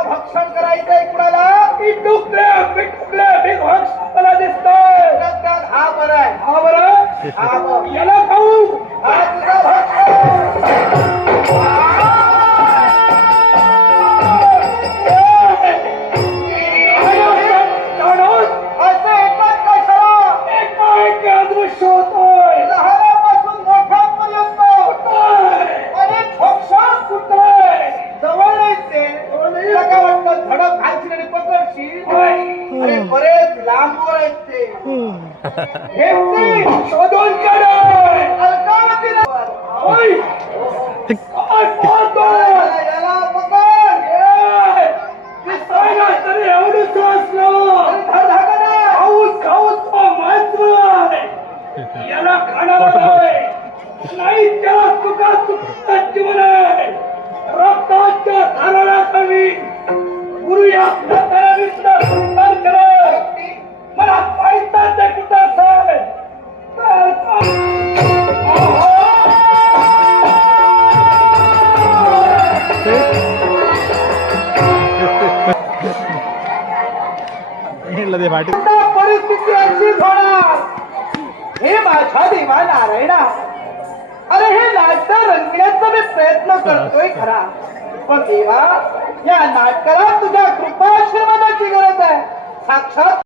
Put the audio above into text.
तुला भक्षण करायचंय कुणाला की टुकले भक्षण मला दिसतंय त्यात हा बरं आहे हा बरं याला खाऊ हा तुझा भक्षण बरेच लांबवर आहेत ते शोधून काढा याला पकड तरी एवढं याला खाणार नाही त्याला चुका चुकता जीवन आहे रक्ताच्या धाराला कमी गुरु या मला पाहिजे ते कुठं असेल परिस्थिती अशीच होणार हे माझ्या देवा नारायणा अरे हे नाटक रंगण्याचा मी प्रयत्न करतोय खरा पण देवा या नाटकाला तुझ्या कृपाश्रमाची गरज आहे साक्षात